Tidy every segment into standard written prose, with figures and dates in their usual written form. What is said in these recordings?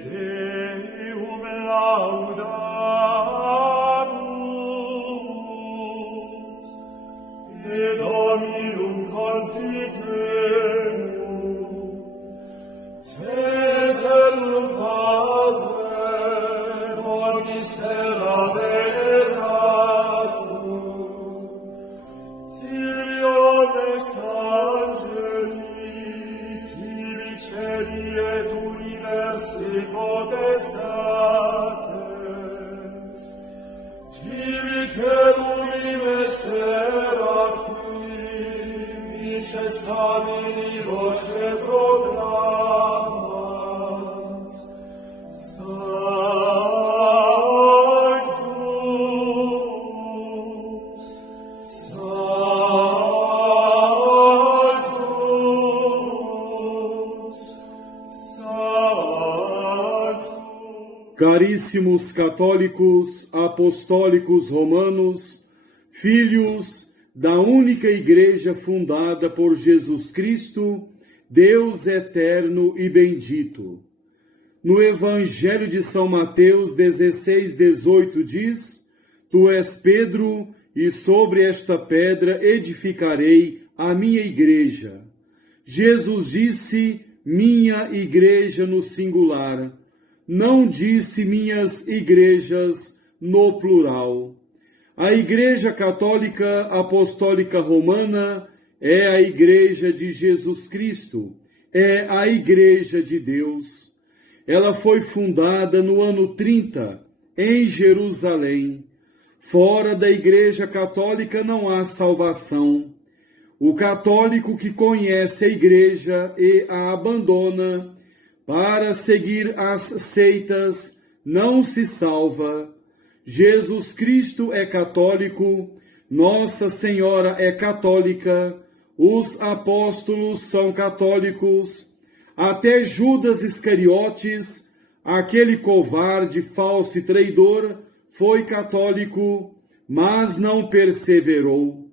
Deum laudamus, et Dominum confitemur, Ceterum Patrem, omnis terra veratur, Filiones Angeli, tibi celi et universi potestates, tibi cherubim et seraphim, incessamini voce proclamant, Sanctus, Sanctus, Sanctus. Caríssimos católicos, apostólicos romanos, filhos da única igreja fundada por Jesus Cristo, Deus eterno e bendito. No Evangelho de São Mateus 16:18 diz: Tu és Pedro, e sobre esta pedra edificarei a minha igreja. Jesus disse minha igreja no singular, não disse minhas igrejas no plural. A Igreja Católica Apostólica Romana é a Igreja de Jesus Cristo, é a Igreja de Deus. Ela foi fundada no ano 30, em Jerusalém. Fora da Igreja Católica não há salvação. O católico que conhece a Igreja e a abandona para seguir as seitas não se salva. Jesus Cristo é católico, Nossa Senhora é católica, os apóstolos são católicos, até Judas Iscariotes, aquele covarde, falso e traidor, foi católico, mas não perseverou.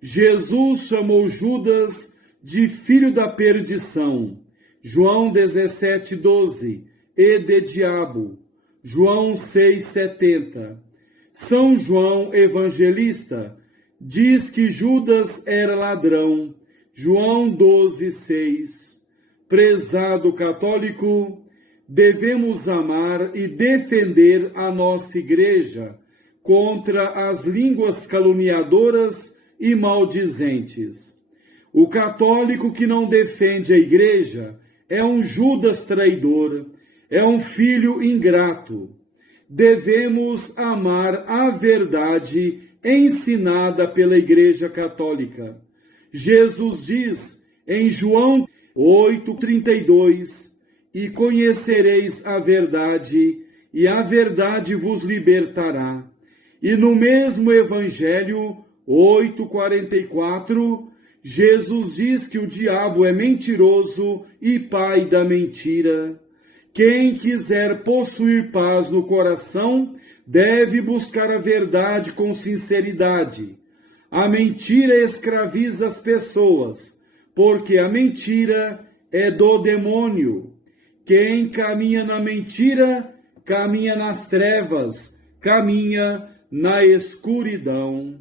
Jesus chamou Judas de filho da perdição, João 17:12, e de diabo, João 6,70. São João Evangelista diz que Judas era ladrão, João 12,6. Prezado católico, devemos amar e defender a nossa igreja contra as línguas caluniadoras e maldizentes. O católico que não defende a igreja é um Judas traidor, é um filho ingrato. Devemos amar a verdade ensinada pela Igreja Católica. Jesus diz em João 8:32, e conhecereis a verdade, e a verdade vos libertará. E no mesmo Evangelho 8:44, Jesus diz que o diabo é mentiroso e pai da mentira. Quem quiser possuir paz no coração deve buscar a verdade com sinceridade. A mentira escraviza as pessoas, porque a mentira é do demônio. Quem caminha na mentira, caminha nas trevas, caminha na escuridão.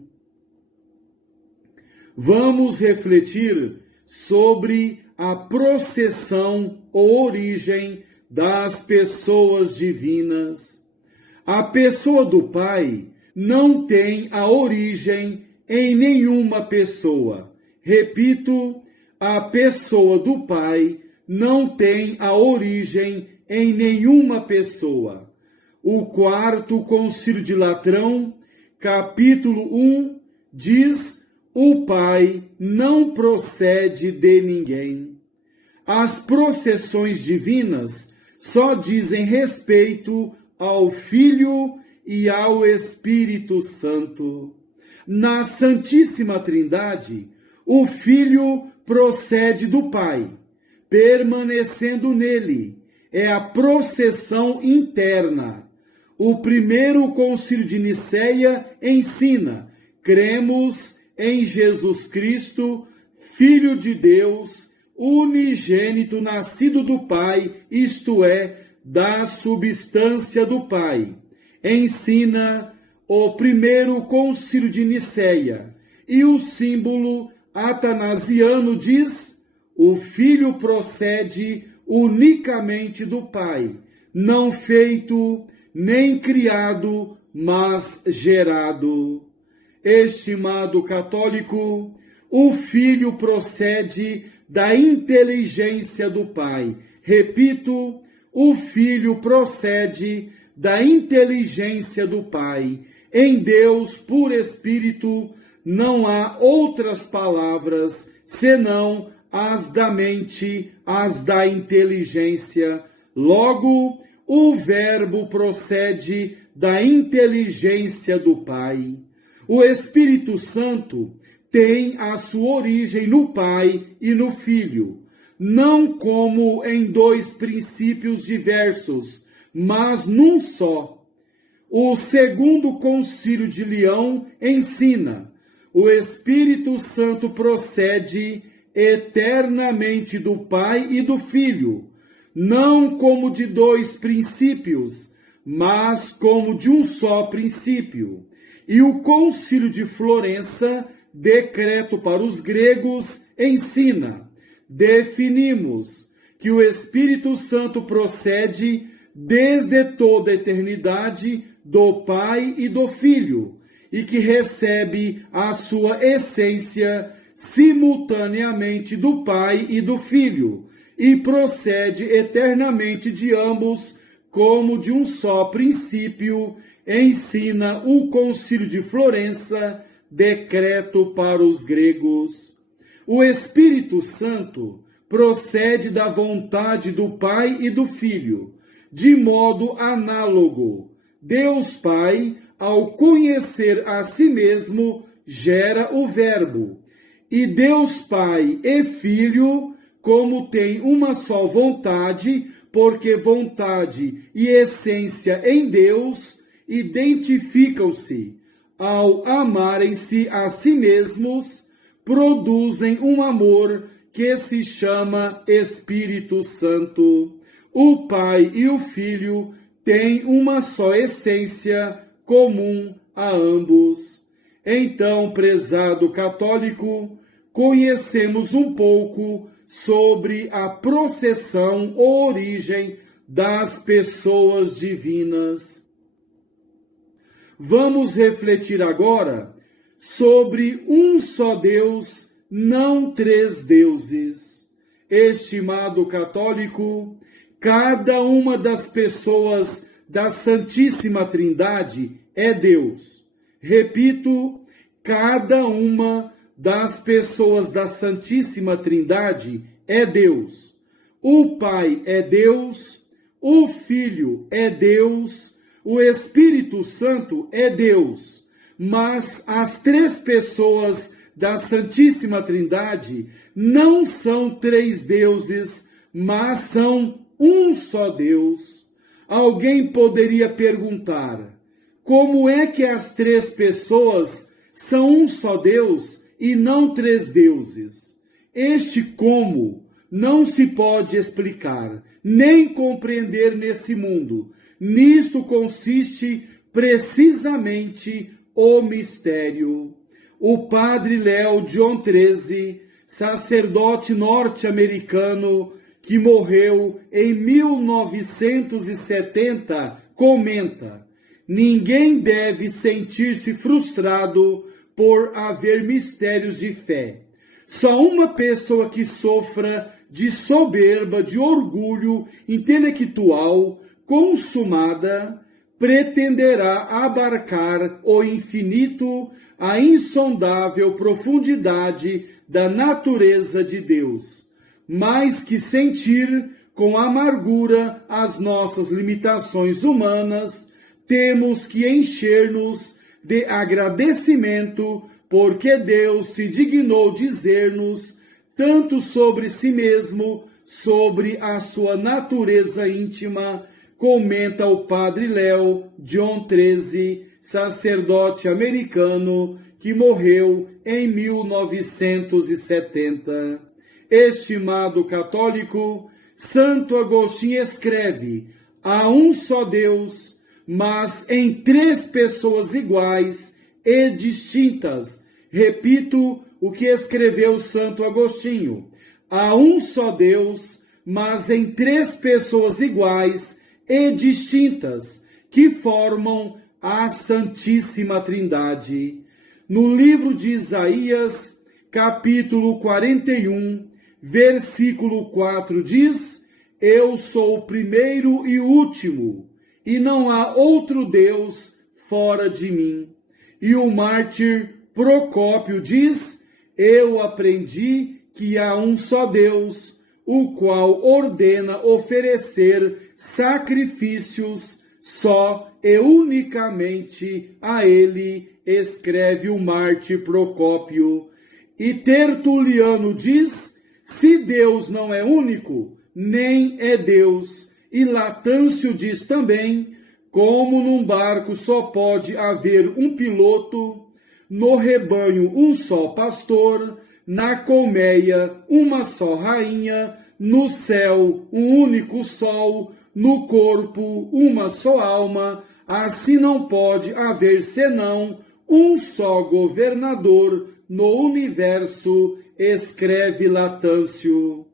Vamos refletir sobre a processão ou origem das pessoas divinas. A pessoa do Pai não tem a origem em nenhuma pessoa. Repito, a pessoa do Pai não tem a origem em nenhuma pessoa. O Quarto Concílio de Latrão, capítulo 1, diz: o Pai não procede de ninguém. As processões divinas só dizem respeito ao Filho e ao Espírito Santo. Na Santíssima Trindade, o Filho procede do Pai, permanecendo nele. É a processão interna. O primeiro concílio de Nicéia ensina: cremos em Jesus Cristo, Filho de Deus, unigênito, nascido do Pai, isto é, da substância do Pai. Ensina o primeiro concílio de Nicéia, e o símbolo atanasiano diz: o Filho procede unicamente do Pai, não feito nem criado, mas gerado. Estimado católico, o Filho procede da inteligência do Pai. Repito, o Filho procede da inteligência do Pai. Em Deus, por Espírito, não há outras palavras senão as da mente, as da inteligência. Logo, o Verbo procede da inteligência do Pai. O Espírito Santo tem a sua origem no Pai e no Filho, não como em dois princípios diversos, mas num só. O segundo concílio de Leão ensina: o Espírito Santo procede eternamente do Pai e do Filho, não como de dois princípios, mas como de um só princípio. E o Concílio de Florença, decreto para os gregos, ensina: definimos que o Espírito Santo procede desde toda a eternidade do Pai e do Filho, e que recebe a sua essência simultaneamente do Pai e do Filho, e procede eternamente de ambos como de um só princípio, ensina o Concílio de Florença, decreto para os gregos. O Espírito Santo procede da vontade do Pai e do Filho, de modo análogo. Deus Pai, ao conhecer a si mesmo, gera o Verbo. E Deus Pai e Filho, como tem uma só vontade, porque vontade e essência em Deus identificam-se, ao amarem-se a si mesmos, produzem um amor que se chama Espírito Santo. O Pai e o Filho têm uma só essência comum a ambos. Então, prezado católico, conhecemos um pouco sobre a processão ou origem das pessoas divinas. Vamos refletir agora sobre um só Deus, não três deuses. Estimado católico, cada uma das pessoas da Santíssima Trindade é Deus. Repito, cada uma das pessoas da Santíssima Trindade é Deus. O Pai é Deus, o Filho é Deus, o Espírito Santo é Deus. Mas as três pessoas da Santíssima Trindade não são três deuses, mas são um só Deus. Alguém poderia perguntar: como é que as três pessoas são um só Deus e não três deuses? Este como não se pode explicar, nem compreender nesse mundo. Nisto consiste precisamente o mistério. O padre Léo John XIII, sacerdote norte-americano que morreu em 1970, comenta: ninguém deve sentir-se frustrado por haver mistérios de fé. Só uma pessoa que sofra de soberba, de orgulho intelectual consumada, pretenderá abarcar o infinito, a insondável profundidade da natureza de Deus, mais que sentir com amargura as nossas limitações humanas, temos que encher-nos de agradecimento, porque Deus se dignou dizer-nos tanto sobre si mesmo, sobre a sua natureza íntima, comenta o padre Léo John XIII, sacerdote americano que morreu em 1970. Estimado católico, Santo Agostinho escreve: há um só Deus, mas em três pessoas iguais e distintas. Repito o que escreveu Santo Agostinho. Há um só Deus, mas em três pessoas iguais e distintas, que formam a Santíssima Trindade. No livro de Isaías, capítulo 41, versículo 4 diz: Eu sou o primeiro e o último, e não há outro Deus fora de mim. E o mártir Procópio diz: Eu aprendi que há um só Deus, o qual ordena oferecer sacrifícios só e unicamente a ele, escreve o mártir Procópio. E Tertuliano diz: se Deus não é único, nem é Deus. E Latâncio diz também: como num barco só pode haver um piloto, no rebanho um só pastor, na colmeia uma só rainha, no céu um único sol, no corpo uma só alma, assim não pode haver senão um só governador no universo, escreve Latâncio.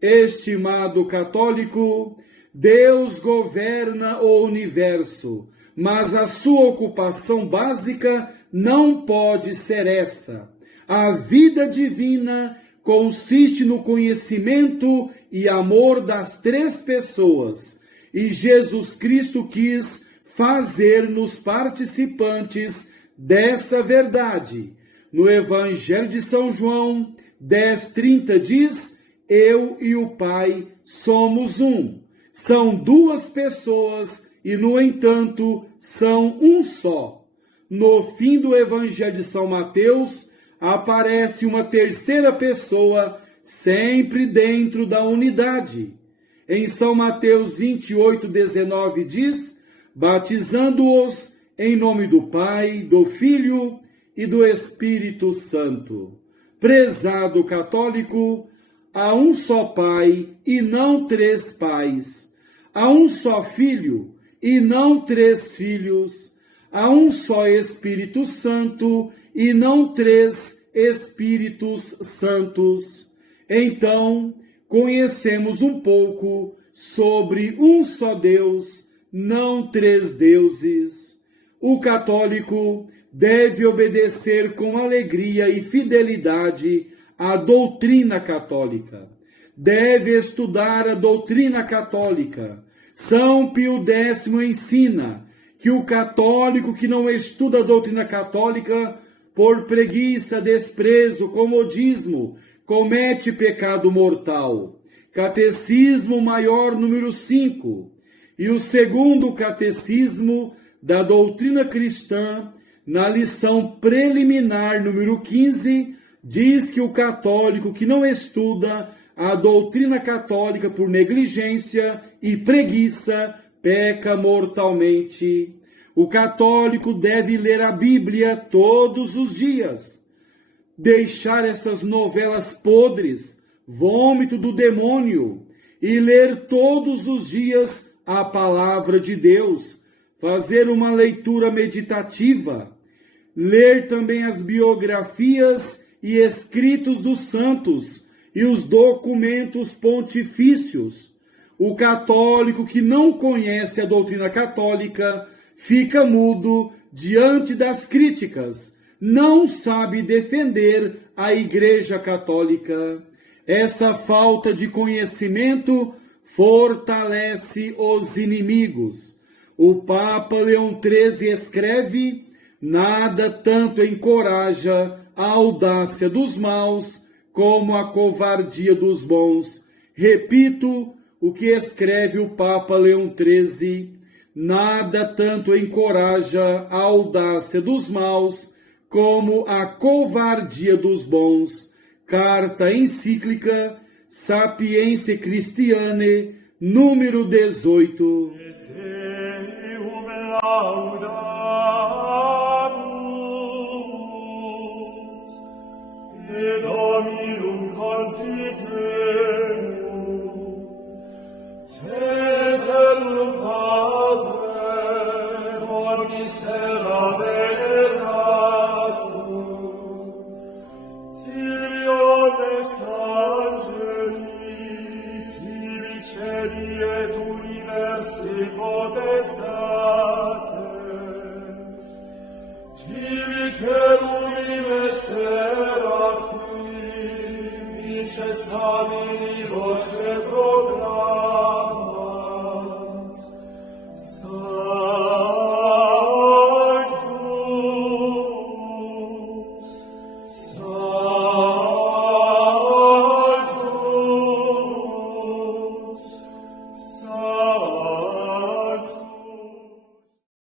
Estimado católico, Deus governa o universo, mas a sua ocupação básica não pode ser essa. A vida divina consiste no conhecimento e amor das três pessoas, e Jesus Cristo quis fazer-nos participantes dessa verdade. No Evangelho de São João 10:30 diz: eu e o Pai somos um. São duas pessoas e, no entanto, são um só. No fim do Evangelho de São Mateus, aparece uma terceira pessoa, sempre dentro da unidade. Em São Mateus 28:19 diz: batizando-os em nome do Pai, do Filho e do Espírito Santo. Prezado católico, há um só Pai e não três pais. Há um só Filho e não três filhos. Há um só Espírito Santo e não três Espíritos Santos. Então, conhecemos um pouco sobre um só Deus, não três deuses. O católico deve obedecer com alegria e fidelidade à doutrina católica. Deve estudar a doutrina católica. São Pio X ensina que o católico que não estuda a doutrina católica, por preguiça, desprezo, comodismo, comete pecado mortal. Catecismo Maior número 5. E o segundo catecismo da doutrina cristã, na lição preliminar número 15, diz que o católico que não estuda a doutrina católica por negligência e preguiça peca mortalmente. O católico deve ler a Bíblia todos os dias, deixar essas novelas podres, vômito do demônio, e ler todos os dias a palavra de Deus, fazer uma leitura meditativa, ler também as biografias e escritos dos santos e os documentos pontifícios. O católico que não conhece a doutrina católica fica mudo diante das críticas, não sabe defender a Igreja Católica. Essa falta de conhecimento fortalece os inimigos. O Papa Leão XIII escreve: nada tanto encoraja a audácia dos maus como a covardia dos bons. Repito o que escreve o Papa Leão XIII: nada tanto encoraja a audácia dos maus como a covardia dos bons. Carta encíclica Sapientiae Christianae, número 18. Deum laudamus, et Dominum confitemur, ceterum mistera veratum, tibi omnes angeli, tibi celi et universi potestates, tibi cherubim et seraphim, vices